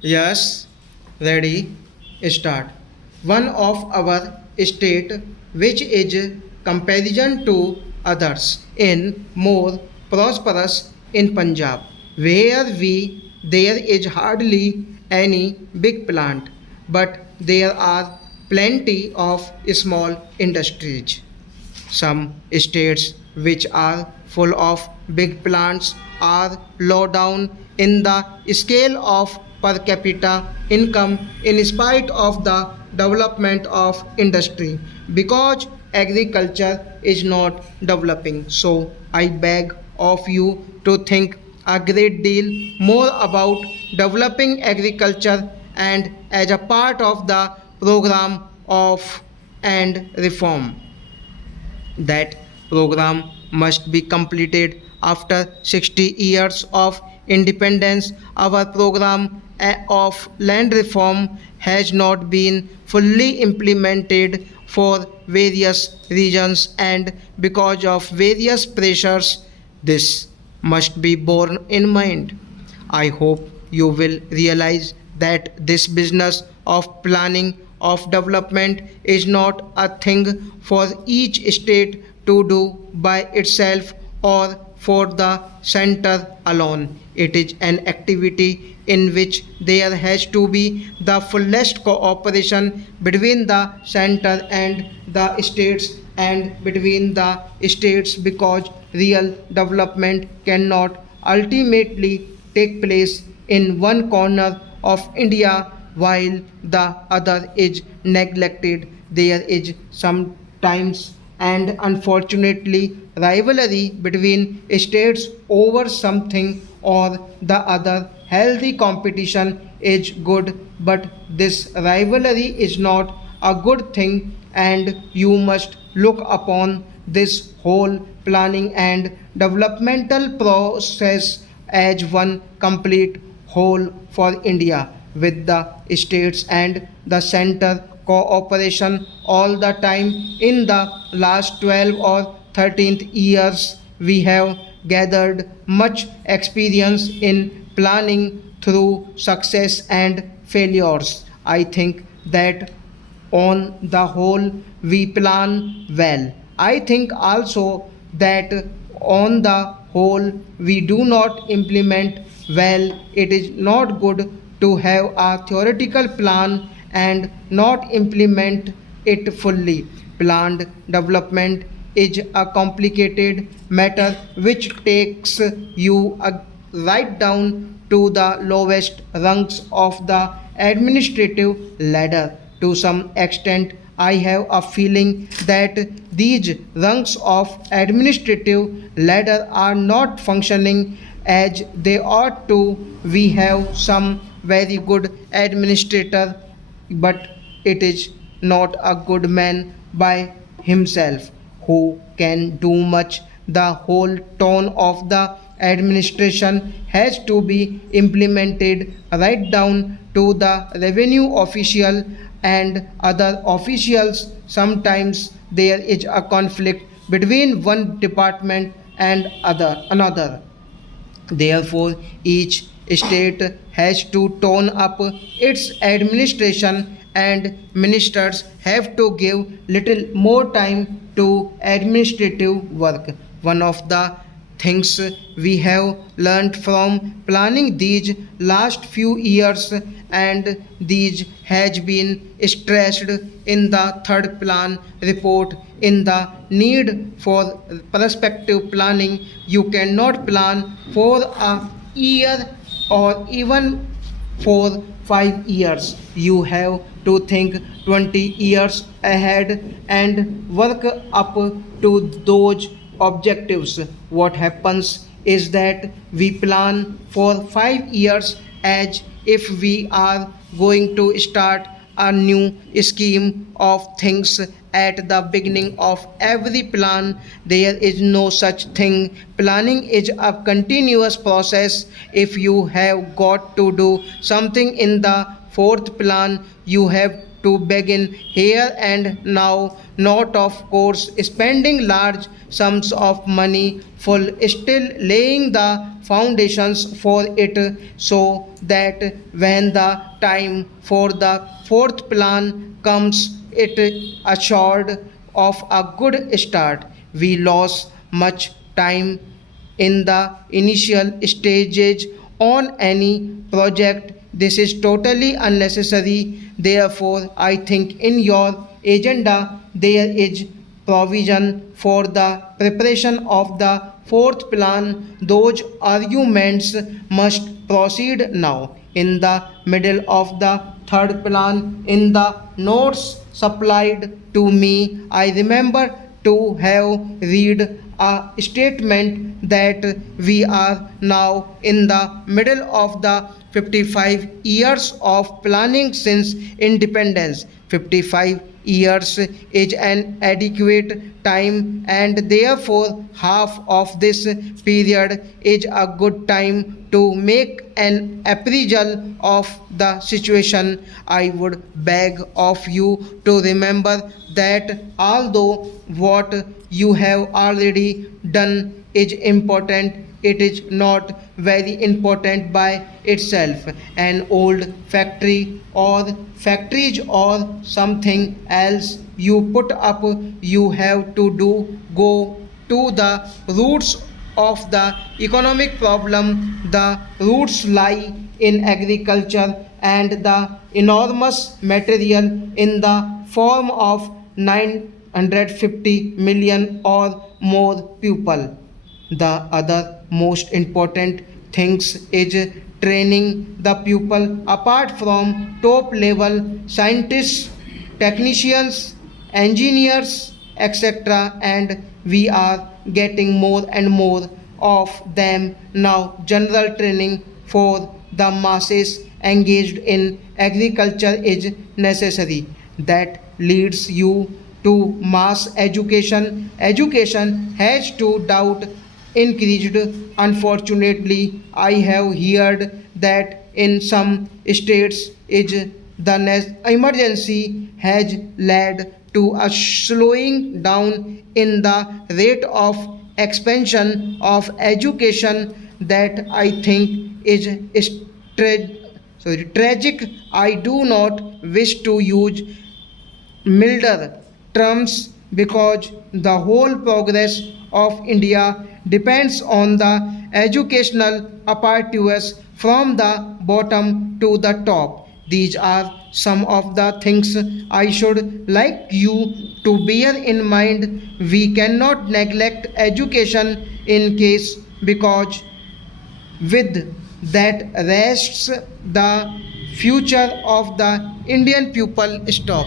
Yes, ready, start. One of our state which is comparison to others in more prosperous in Punjab, where there is hardly any big plant, but there are plenty of small industries. Some states which are full of big plants are low down in the scale of per capita income in spite of the development of industry because agriculture is not developing. So I beg of you to think a great deal more about developing agriculture and as a part of the program of and reform. That program must be completed after 60 years of independence. Our program of land reform has not been fully implemented for various reasons and because of various pressures. This must be borne in mind. I hope you will realize that this business of planning of development is not a thing for each state to do by itself or for the center alone. It is an activity in which there has to be the fullest cooperation between the center and the states and between the states because real development cannot ultimately take place in one corner of India while the other is neglected. There is sometimes and unfortunately rivalry between states over something or the other. Healthy competition is good, but this rivalry is not a good thing, and you must look upon this whole planning and developmental process as one complete whole for India with the states and the center cooperation all the time. In the last 12 or 13th years we have gathered much experience in planning through success and failures. I think that on the whole we plan well. I think also that on the whole we do not implement well. It is not good to have a theoretical plan and not implement it fully. Planned development is a complicated matter which takes you right down to the lowest rungs of the administrative ladder. To some extent, I have a feeling that these rungs of administrative ladder are not functioning as they ought to. We have some very good administrator, but it is not a good man by himself who can do much. The whole tone of the administration has to be implemented right down to the revenue official and other officials. Sometimes there is a conflict between one department and another. Therefore, each state has to tone up its administration and ministers have to give little more time to administrative work. One of the things we have learned from planning these last few years and these has been stressed in the third plan report in the need for prospective planning. You cannot plan for a year or even for 5 years. You have to think 20 years ahead and work up to those objectives. What happens is that we plan for 5 years as if we are going to start a new scheme of things at the beginning of every plan. There is no such thing. Planning is a continuous process. If you have got to do something in the fourth plan, you have to begin here and now, not of course spending large sums of money, full still laying the foundations for it, so that when the time for the fourth plan comes, it assured of a good start. We lost much time in the initial stages on any project. This is totally unnecessary. Therefore, I think in your agenda there is provision for the preparation of the fourth plan. Those arguments must proceed now. In the middle of the third plan, in the notes supplied to me, I remember to have read a statement that we are now in the middle of the 55 years of planning since independence. 55 years is an adequate time, and therefore half of this period is a good time to make an appraisal of the situation. I would beg of you to remember that although what you have already done is important, it is not very important by itself. An old factory or factories or something else you put up, you have to do go to the roots of the economic problem. The roots lie in agriculture and the enormous material in the form of 950 million or more people. The other most important things is training the people. Apart from top level scientists, technicians, engineers, etc., and we are getting more and more of them now. General training for the masses engaged in agriculture is necessary. That leads you to mass education. Education has to doubt increased. Unfortunately, I have heard that in some states is the emergency has led to a slowing down in the rate of expansion of education. That I think is tragic. I do not wish to use milder terms because the whole progress of India depends on the educational apparatus from the bottom to the top. These are some of the things I should like you to bear in mind. We cannot neglect education in case, because with that rests the future of the Indian people. Stop.